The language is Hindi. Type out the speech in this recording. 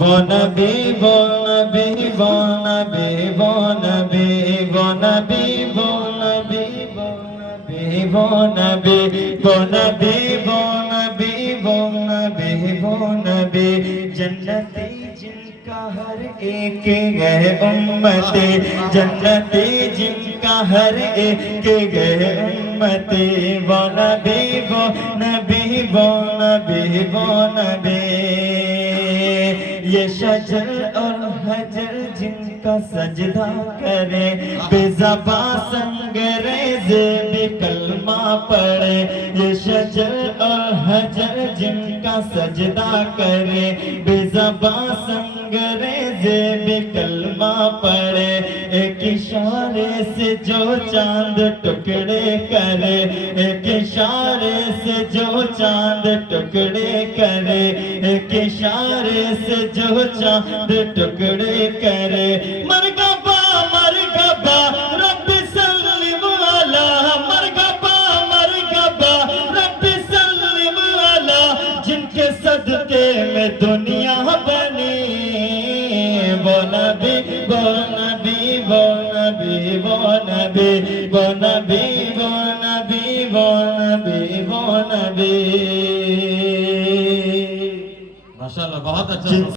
বনবী বনবী বনবী বনবী বনবী বনবী বনবী বনবী বনবী বনবী বনবী বনবী जन्नती जिनका हर एक गए उम्मते जन्नती जिनका हर एक गए उम्मते नबी वो नबी वो नबी वो नबी ये शजर और हजर जिनका सजदा करे बेज़बां संगरेज़ भी कलमा पढ़े ये शजर और हजर जिनका सजदा करे बेज़बां संगरेज़ भी कलमा पढ़े एक इशारे से जो चांद टुकड़े करे एक इशारे से जो चांद टुकड़े करे एक इशारे से जो चांद टुकड़े करे मरहबा रब्बी सल्लिम अला मरहबा रब्बी सल्लिम अला जिनके सदके में दुनिया बनी वो नबी वो नबी वो नबी वो नबी वो नबी वो नबी वो नबी वो नबी माशाल्लाह बहुत अच्छा।